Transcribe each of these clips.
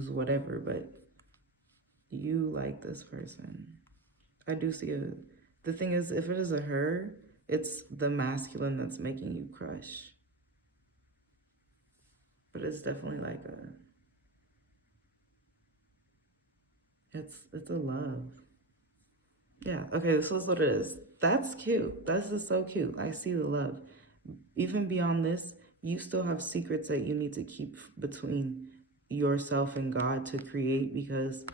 views, whatever, but you like this person. I do see the thing is, if it is a her, it's the masculine that's making you crush. But it's definitely like it's a love. Yeah, okay, so that's what it is. That's cute. That's just so cute. I see the love. Even beyond this, you still have secrets that you need to keep between yourself and God to create, because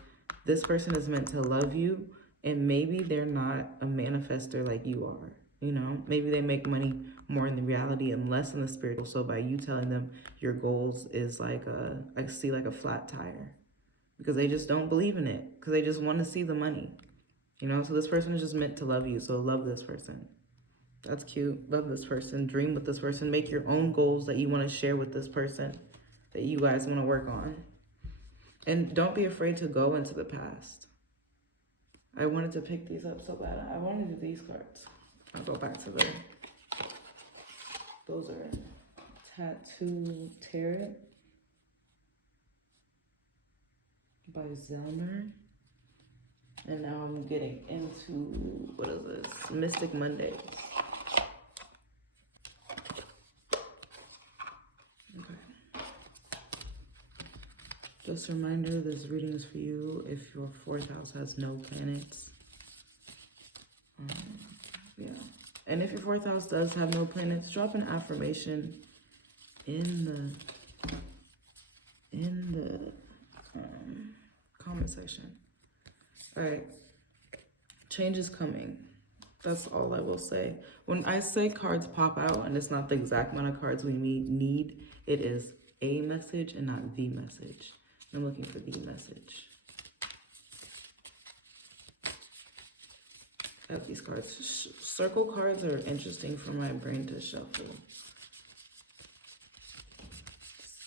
this person is meant to love you, and maybe they're not a manifester like you are. You know, maybe they make money more in the reality and less in the spiritual. So by you telling them your goals is like I see like a flat tire, because they just don't believe in it, because they just want to see the money. You know, so this person is just meant to love you. So love this person. That's cute. Love this person. Dream with this person. Make your own goals that you want to share with this person, that you guys want to work on. And don't be afraid to go into the past. I wanted to pick these up so bad. I wanted to do these cards. I'll go back to those are Tattoo Tarot by Zelle. And now I'm getting into, what is this? Mystic Mondays. Okay. Just a reminder, this reading is for you if your 4th house has no planets. Yeah. And if your 4th house does have no planets, drop an affirmation in the comment section. All right, change is coming. That's all I will say. When I say cards pop out and it's not the exact amount of cards we need, it is a message and not the message. I'm looking for the message. I have these cards. Circle cards are interesting for my brain to shuffle,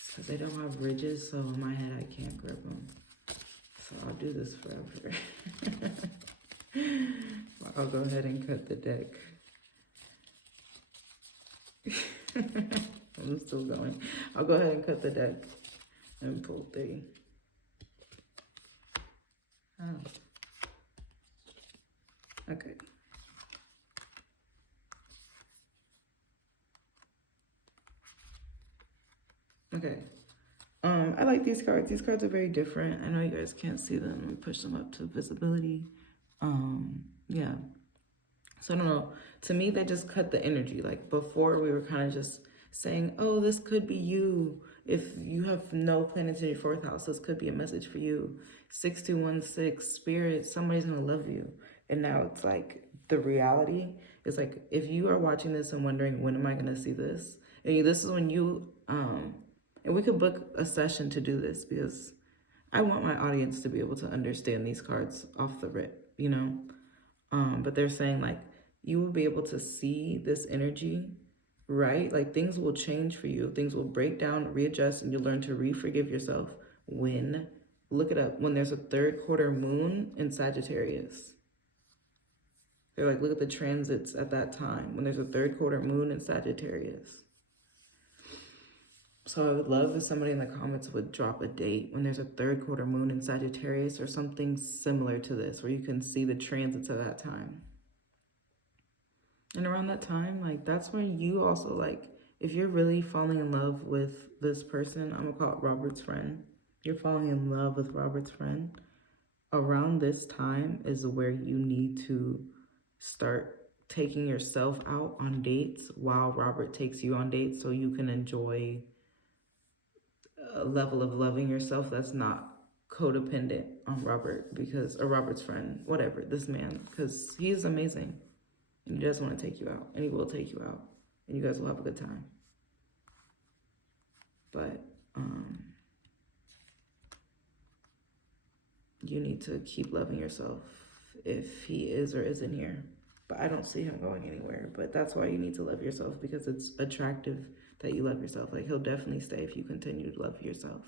because they don't have ridges, so in my head I can't grip them. So I'll do this forever. I'll go ahead and cut the deck. I'm still going. I'll go ahead and cut the deck and pull 3. Oh. Okay. Okay. I like these cards. These cards are very different. I know you guys can't see them. Let me push them up to visibility. Yeah. So I don't know. To me, they just cut the energy. Like before, we were kind of just saying, oh, this could be you. If you have no planets in your 4th house, this could be a message for you. 6216, spirit, somebody's going to love you. And now it's like the reality is like, if you are watching this and wondering, when am I going to see this? And this is when you, and we could book a session to do this, because I want my audience to be able to understand these cards off the rip, you know? But they're saying like, you will be able to see this energy, right? Like things will change for you. Things will break down, readjust, and you'll learn to re-forgive yourself when, look it up, when there's a 3rd quarter moon in Sagittarius. They're like, look at the transits at that time, when there's a 3rd quarter moon in Sagittarius. So I would love if somebody in the comments would drop a date when there's a 3rd quarter moon in Sagittarius or something similar to this, where you can see the transits of that time. And around that time, like that's when you also, like, if you're really falling in love with this person, I'm gonna call it Robert's friend. You're falling in love with Robert's friend. Around this time is where you need to start taking yourself out on dates while Robert takes you on dates, so you can enjoy a level of loving yourself that's not codependent on Robert, because, or Robert's friend, whatever, this man, because he's amazing and he does want to take you out, and he will take you out, and you guys will have a good time. But you need to keep loving yourself if he is or isn't here. But I don't see him going anywhere. But that's why you need to love yourself, because it's attractive that you love yourself. Like, he'll definitely stay if you continue to love yourself.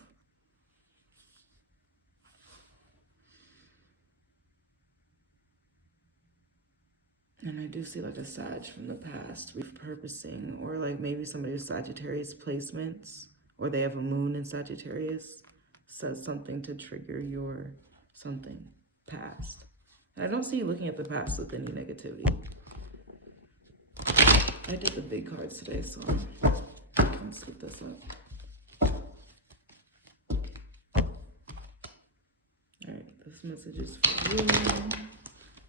And I do see like a Sag from the past repurposing, or like maybe somebody with Sagittarius placements, or they have a moon in Sagittarius. says something to trigger your something past. And I don't see you looking at the past with any negativity. I did the big cards today, so I'm gonna split this up. Alright, this message is for you.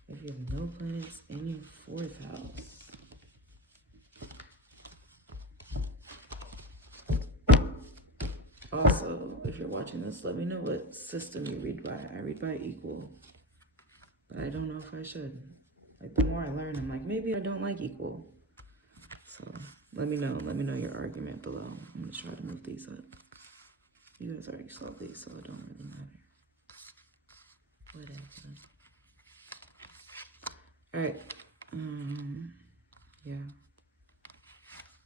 If you have no planets in your fourth house. Also, if you're watching this, let me know what system you read by. I read by equal, but I don't know if I should. Like, the more I learn, I'm like, maybe I don't like equal. So let me know your argument below. I'm gonna try to move these up. You guys already saw these, so it don't really matter. Whatever. All right. Yeah.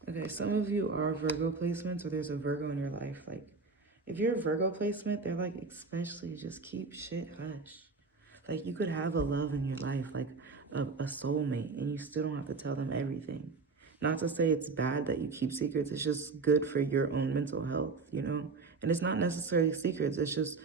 Okay, some of you are Virgo placements, or there's a Virgo in your life. Like, if you're a Virgo placement, they're like, especially just keep shit hush. Like, you could have a love in your life, like a soulmate, and you still don't have to tell them everything. Not to say it's bad that you keep secrets. It's just good for your own mental health, you know? And it's not necessarily secrets. It's just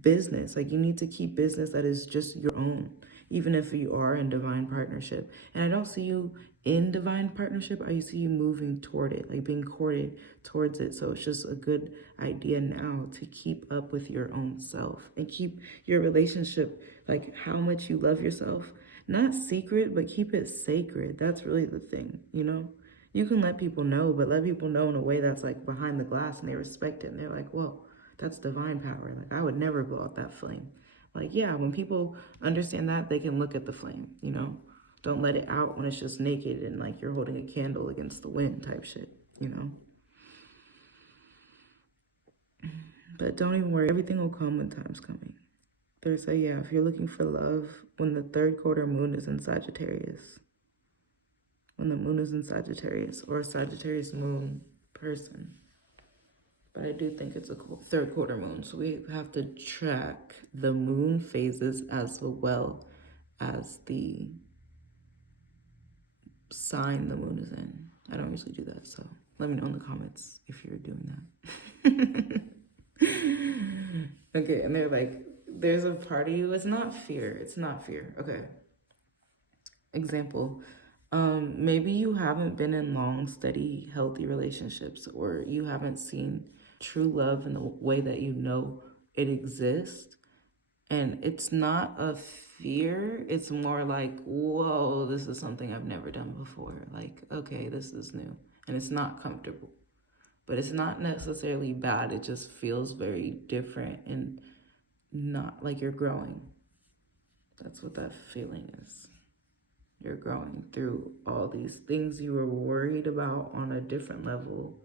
business. Like, you need to keep business that is just your own, even if you are in divine partnership. And I don't see you in divine partnership. I see you moving toward it, like being courted towards it. So it's just a good idea now to keep up with your own self and keep your relationship, like how much you love yourself, not secret, but keep it sacred. That's really the thing, you know? You can let people know, but let people know in a way that's like behind the glass and they respect it. And they're like, whoa, that's divine power. Like, I would never blow out that flame. Like, yeah, when people understand that, they can look at the flame, you know? Don't let it out when it's just naked and like you're holding a candle against the wind type shit, you know? But don't even worry, everything will come when time's coming. They say, yeah, if you're looking for love, when the third quarter moon is in Sagittarius, when the moon is in Sagittarius, or a Sagittarius moon person. But I do think it's a third quarter moon, so we have to track the moon phases as well as the sign the moon is in. I don't usually do that, so let me know in the comments if you're doing that. Okay, and they're like, there's a part of you, it's not fear. Okay. Example, maybe you haven't been in long, steady, healthy relationships, or you haven't seen true love in the way that you know it exists. And it's not a fear, it's more like, whoa, this is something I've never done before. Like, okay, this is new. And it's not comfortable. But it's not necessarily bad. It just feels very different and not like you're growing. That's what that feeling is. You're growing through all these things you were worried about on a different level.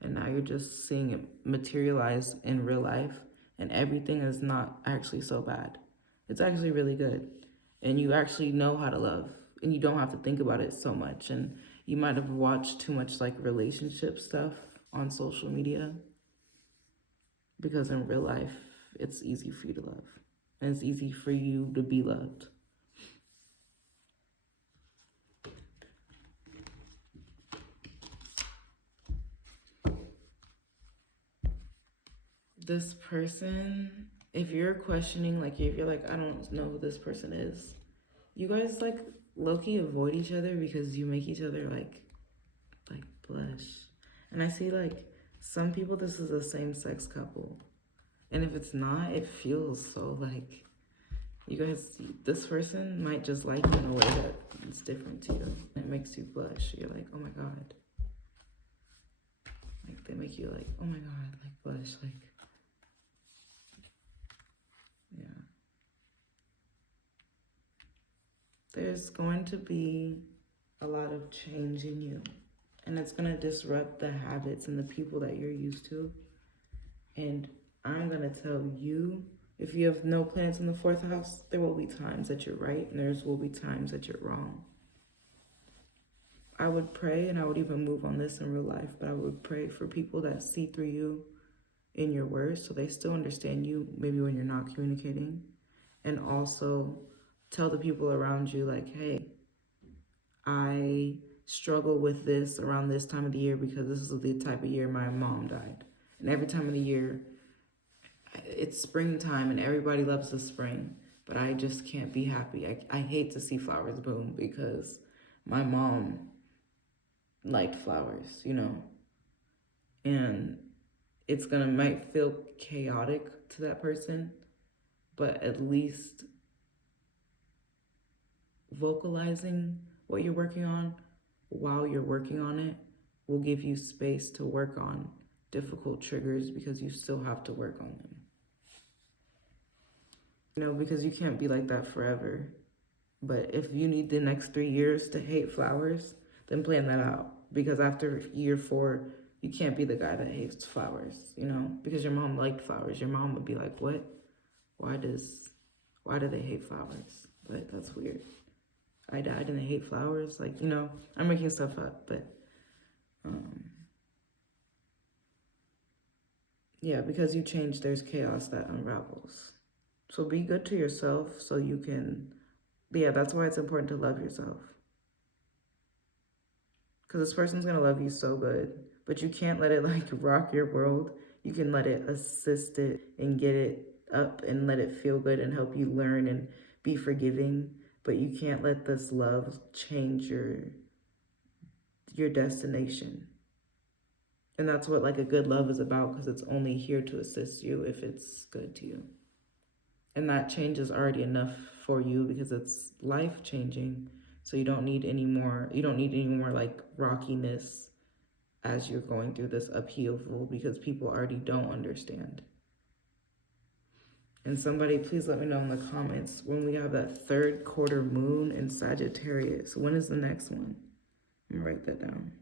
And now you're just seeing it materialize in real life. And everything is not actually so bad. It's actually really good. And you actually know how to love. And you don't have to think about it so much. And you might have watched too much like relationship stuff on social media. Because in real life, it's easy for you to love. And it's easy for you to be loved. This person, if you're questioning, like if you're like, I don't know who this person is, you guys like low-key avoid each other because you make each other like blush. And I see like some people, this is a same-sex couple. And if it's not, it feels so like, you guys, this person might just like you in a way that is different to you. It makes you blush. You're like, oh my God. Like they make you like, oh my God, like blush, like, yeah. There's going to be a lot of change in you. And it's going to disrupt the habits and the people that you're used to. And I'm going to tell you, if you have no planets in the fourth house, there will be times that you're right and there will be times that you're wrong. I would pray, and I would even move on this in real life, but I would pray for people that see through you in your words so they still understand you maybe when you're not communicating. And also tell the people around you like, hey, I struggle with this around this time of the year because this is the type of year my mom died. And every time of the year, it's springtime and everybody loves the spring, but I just can't be happy. I hate to see flowers bloom because my mom liked flowers, you know, and it's gonna might feel chaotic to that person, but at least vocalizing what you're working on while you're working on it will give you space to work on difficult triggers because you still have to work on them. You know, because you can't be like that forever. But if you need the next 3 years to hate flowers, then plan that out. Because after year 4, you can't be the guy that hates flowers, you know, because your mom liked flowers. Your mom would be like, what? Why do they hate flowers? But that's weird. I died and they hate flowers. Like, you know, I'm making stuff up, but yeah, because you change, there's chaos that unravels. So be good to yourself so you can, yeah, that's why it's important to love yourself. Because this person's going to love you so good, but you can't let it like rock your world. You can let it assist it and get it up and let it feel good and help you learn and be forgiving. But you can't let this love change your destination. And that's what like a good love is about, because it's only here to assist you if it's good to you. And that change is already enough for you because it's life changing. So you don't need any more like rockiness as you're going through this upheaval, because people already don't understand. And somebody please let me know in the comments when we have that 3rd quarter moon in Sagittarius. When is the next one? I'm gonna write that down.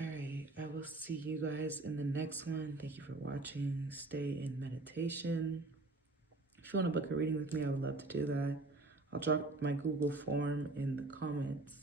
All right, I will see you guys in the next one. Thank you for watching. Stay in meditation. If you want to book a reading with me, I would love to do that. I'll drop my Google form in the comments.